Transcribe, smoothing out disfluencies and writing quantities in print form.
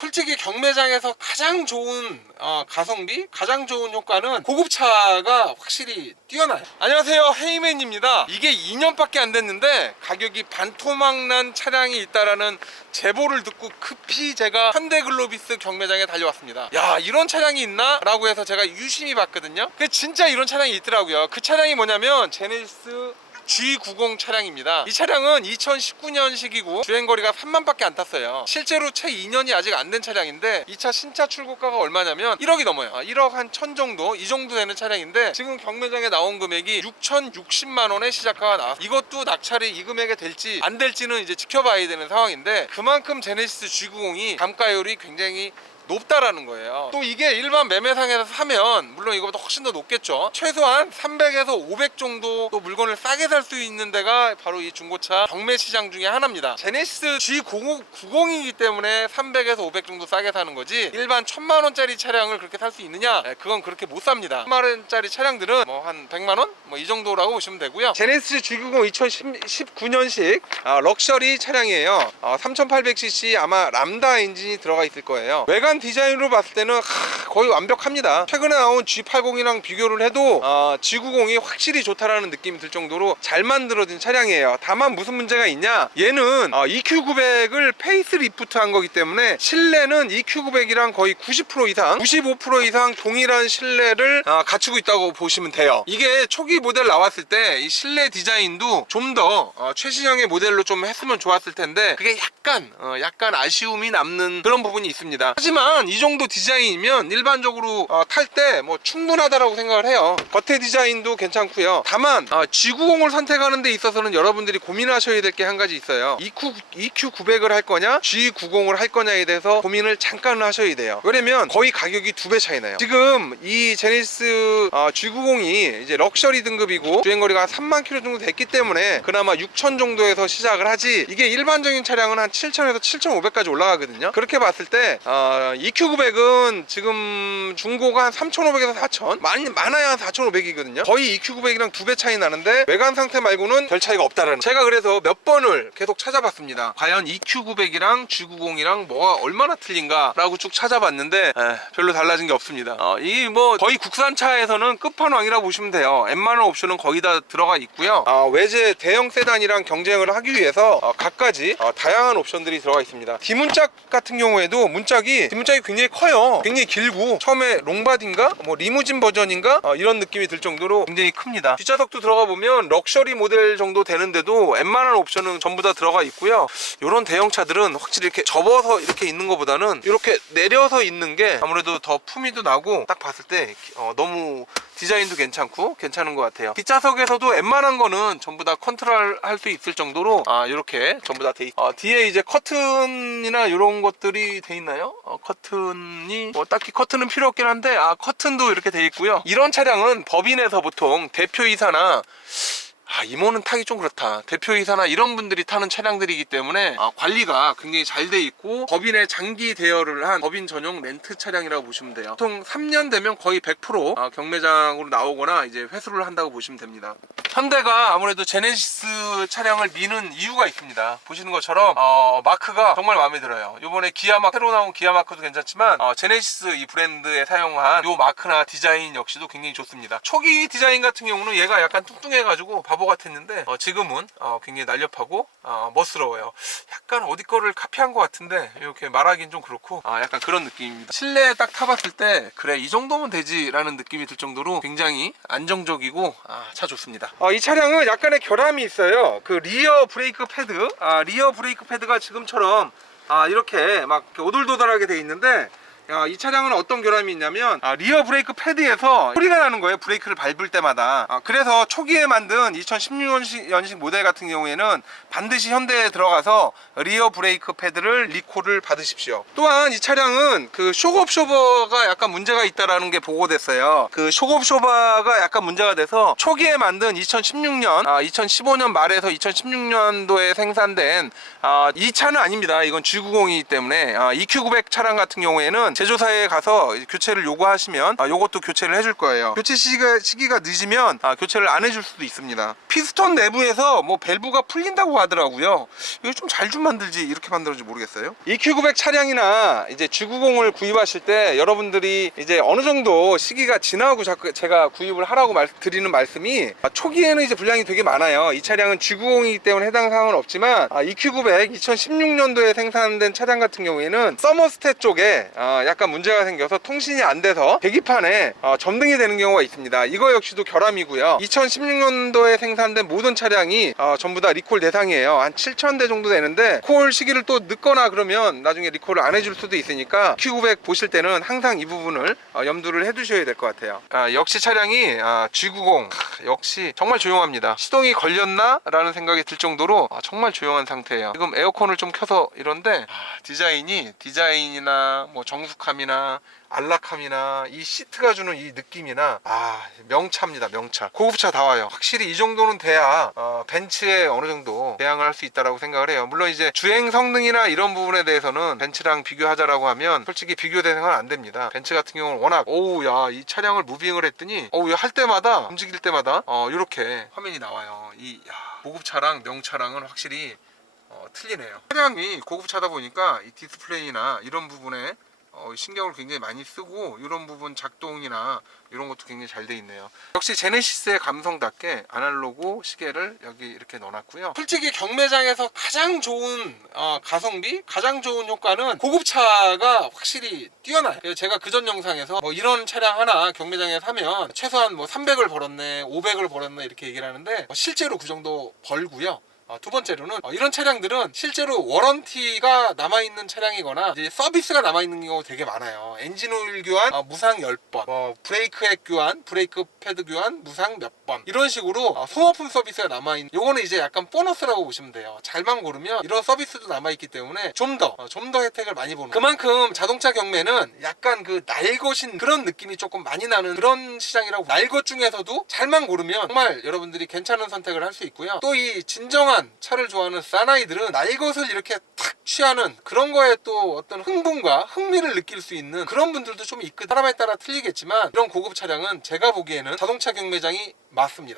솔직히 경매장에서 가장 좋은 가성비, 가장 좋은 효과는 고급차가 확실히 뛰어나요. 안녕하세요, 헤이맨입니다. 이게 2년밖에 안 됐는데 가격이 반토막난 차량이 있다라는 제보를 듣고 급히 제가 현대글로비스 경매장에 달려왔습니다. 야, 이런 차량이 있나? 라고 해서 제가 유심히 봤거든요. 근데 진짜 이런 차량이 있더라고요. 그 차량이 뭐냐면 제네시스 G90 차량입니다. 이 차량은 2019년식이고 주행거리가 3만밖에 안 탔어요. 실제로 채 2년이 아직 안 된 차량인데 이 차 신차 출고가가 얼마냐면 1억이 넘어요. 1억 한 1000 정도, 이 정도 되는 차량인데 지금 경매장에 나온 금액이 6,060만원에 시작가가 나왔어요. 이것도 낙찰이 이 금액에 될지 안 될지는 이제 지켜봐야 되는 상황인데, 그만큼 제네시스 G90이 감가율이 굉장히 높다라는 거예요. 또 이게 일반 매매상에서 사면 물론 이거보다 훨씬 더 높겠죠. 최소한 300에서 500 정도 또 물건을 싸게 살 수 있는 데가 바로 이 중고차 경매 시장 중에 하나입니다. 제네시스 G90이기 때문에 300에서 500 정도 싸게 사는 거지, 일반 1000만원짜리 차량을 그렇게 살 수 있느냐? 그건 그렇게 못 삽니다. 1000만원짜리 차량들은 뭐 한 100만원? 뭐 이 정도라고 보시면 되고요. 제네시스 G90 2019년식 럭셔리 차량이에요. 3800cc 아마 람다 엔진이 들어가 있을 거예요. 외관 디자인으로 봤을 때는 거의 완벽합니다. 최근에 나온 G80이랑 비교를 해도 G90이 확실히 좋다라는 느낌이 들 정도로 잘 만들어진 차량이에요. 다만 무슨 문제가 있냐, 얘는 EQ900을 페이스리프트 한 거기 때문에 실내는 EQ900이랑 거의 90% 이상 95% 이상 동일한 실내를 갖추고 있다고 보시면 돼요. 이게 초기 모델 나왔을 때 이 실내 디자인도 좀 더 최신형의 모델로 좀 했으면 좋았을 텐데 그게 약간 아쉬움이 남는 그런 부분이 있습니다. 하지만 이 정도 디자인이면 일반적으로 탈 때 뭐 충분하다라고 생각을 해요. 겉에 디자인도 괜찮고요. 다만 G90을 선택하는 데 있어서는 여러분들이 고민하셔야 될 게 한 가지 있어요. EQ900을 할 거냐 G90을 할 거냐에 대해서 고민을 잠깐 하셔야 돼요. 왜냐면 거의 가격이 2배 차이 나요. 지금 이 제네시스 G90이 이제 럭셔리 등급이고 주행거리가 3만 킬로 정도 됐기 때문에 그나마 6,000 정도에서 시작을 하지, 이게 일반적인 차량은 한 7,000에서 7,500까지 올라가거든요. 그렇게 봤을 때 EQ900은 지금 중고가 한 3,500에서 4,000, 많아야 한 4,500이거든요 거의 EQ900이랑 2배 차이 나는데 외관 상태 말고는 별 차이가 없다라는, 제가 그래서 몇 번을 계속 찾아봤습니다. 과연 EQ900이랑 G90이랑 뭐가 얼마나 틀린가 라고 쭉 찾아봤는데 별로 달라진 게 없습니다. 이 뭐 거의 국산차에서는 끝판왕이라고 보시면 돼요. 웬만한 옵션은 거의 다 들어가 있고요. 외제 대형 세단이랑 경쟁을 하기 위해서 갖가지 다양한 옵션들이 들어가 있습니다. 뒷문짝 같은 경우에도 뒷문짝이 굉장히 커요. 굉장히 길고 처음에 롱바디인가 뭐 리무진 버전인가 이런 느낌이 들 정도로 굉장히 큽니다. 뒷좌석도 들어가 보면 럭셔리 모델 정도 되는데도 웬만한 옵션은 전부 다 들어가 있고요. 이런 대형차들은 확실히 이렇게 접어서 이렇게 있는 것보다는 이렇게 내려서 있는 게 아무래도 더 품위도 나고 딱 봤을 때 너무 디자인도 괜찮은 것 같아요. 뒷좌석에서도 웬만한 거는 전부 다 컨트롤 할 수 있을 정도로 이렇게 전부 다 돼 있고, 뒤에 이제 커튼이나 이런 것들이 돼 있나요? 커튼이 뭐 딱히 커튼은 필요 없긴 한데 커튼도 이렇게 돼 있고요. 이런 차량은 법인에서 보통 대표이사나 이모는 타기 좀 그렇다, 대표이사나 이런 분들이 타는 차량들이기 때문에 관리가 굉장히 잘 돼 있고 법인에 장기 대여를 한 법인 전용 렌트 차량이라고 보시면 돼요. 보통 3년 되면 거의 100% 경매장으로 나오거나 이제 회수를 한다고 보시면 됩니다. 현대가 아무래도 제네시스 차량을 미는 이유가 있습니다. 보시는 것처럼 마크가 정말 마음에 들어요. 이번에 새로 나온 기아 마크도 괜찮지만 제네시스 이 브랜드에 사용한 이 마크나 디자인 역시도 굉장히 좋습니다. 초기 디자인 같은 경우는 얘가 약간 뚱뚱해가지고 바보 같았는데 지금은 굉장히 날렵하고 멋스러워요. 약간 어디 거를 카피한 것 같은데 이렇게 말하기는 좀 그렇고 약간 그런 느낌입니다. 실내에 딱 타봤을 때 그래 이 정도면 되지 라는 느낌이 들 정도로 굉장히 안정적이고 차 좋습니다. 이 차량은 약간의 결함이 있어요. 그 리어 브레이크 패드가 지금처럼 이렇게 막 오돌도돌하게 돼 있는데, 이 차량은 어떤 결함이 있냐면 리어 브레이크 패드에서 소리가 나는 거예요, 브레이크를 밟을 때마다. 그래서 초기에 만든 2016년식 모델 같은 경우에는 반드시 현대에 들어가서 리어 브레이크 패드를 리콜을 받으십시오. 또한 이 차량은 그 쇼크옵쇼버가 약간 문제가 있다라는 게 보고됐어요. 그 쇼크옵쇼버가 약간 문제가 돼서 초기에 만든 2015년 말에서 2016년도에 생산된 이 차는 아닙니다. 이건 G90이기 때문에 EQ900 차량 같은 경우에는 제조사에 가서 교체를 요구하시면 요것도 교체를 해줄 거예요. 교체 시기가 늦으면 교체를 안 해줄 수도 있습니다. 피스톤 내부에서 뭐 밸브가 풀린다고 하더라고요. 이거 좀 잘 좀 만들지 이렇게 만들었는지 모르겠어요. EQ900 차량이나 이제 G90을 구입하실 때 여러분들이 이제 어느 정도 시기가 지나고 자꾸 제가 구입을 하라고 드리는 말씀이, 초기에는 이제 분량이 되게 많아요. 이 차량은 G90이기 때문에 해당 사항은 없지만 EQ900 2016년도에 생산된 차량 같은 경우에는 서머스탯 쪽에 약간 문제가 생겨서 통신이 안 돼서 계기판에 점등이 되는 경우가 있습니다. 이거 역시도 결함이고요. 2016년도에 생산된 모든 차량이 전부 다 리콜 대상이에요. 한 7,000대 정도 되는데 콜 시기를 또 늦거나 그러면 나중에 리콜을 안 해줄 수도 있으니까 EQ900 보실 때는 항상 이 부분을 염두를 해두셔야 될 것 같아요. 역시 차량이 G90 역시 정말 조용합니다. 시동이 걸렸나? 라는 생각이 들 정도로 정말 조용한 상태예요. 지금 에어컨을 좀 켜서 이런데 디자인이나 뭐 정숙함이나 안락함이나 이 시트가 주는 이 느낌이나 명차입니다. 명차. 고급차 다 와요. 확실히 이 정도는 돼야 벤츠에 어느 정도 대항을 할 수 있다라고 생각을 해요. 물론 이제 주행 성능이나 이런 부분에 대해서는 벤츠랑 비교하자라고 하면 솔직히 비교 대상은 안 됩니다. 벤츠 같은 경우는 워낙 이 차량을 무빙을 했더니 할 때마다 움직일 때마다 이렇게 화면이 나와요. 고급차랑 명차랑은 확실히 틀리네요. 차량이 고급차다 보니까 이 디스플레이나 이런 부분에 신경을 굉장히 많이 쓰고 이런 부분 작동이나 이런 것도 굉장히 잘 돼 있네요. 역시 제네시스의 감성답게 아날로그 시계를 여기 이렇게 넣어놨고요. 솔직히 경매장에서 가장 좋은 가성비, 가장 좋은 효과는 고급차가 확실히 뛰어나요. 그래서 제가 그전 영상에서 뭐 이런 차량 하나 경매장에 사면 최소한 뭐 300을 벌었네, 500을 벌었네 이렇게 얘기를 하는데 실제로 그 정도 벌고요. 두 번째로는 이런 차량들은 실제로 워런티가 남아있는 차량이거나 이제 서비스가 남아있는 경우가 되게 많아요. 엔진 오일 교환 무상 10번, 브레이크 액 교환, 브레이크 패드 교환 무상 몇 번, 이런 식으로 소모품 서비스가 남아있는, 요거는 이제 약간 보너스라고 보시면 돼요. 잘만 고르면 이런 서비스도 남아있기 때문에 좀 더 혜택을 많이 보는, 그만큼 자동차 경매는 약간 그 날것인 그런 느낌이 조금 많이 나는 그런 시장이라고. 날것 중에서도 잘만 고르면 정말 여러분들이 괜찮은 선택을 할 수 있고요. 또 이 진정한 차를 좋아하는 사나이들은 날것을 이렇게 탁 취하는 그런 거에 또 어떤 흥분과 흥미를 느낄 수 있는 그런 분들도 좀 있거든요. 사람에 따라 틀리겠지만 이런 고급 차량은 제가 보기에는 자동차 경매장이 맞습니다.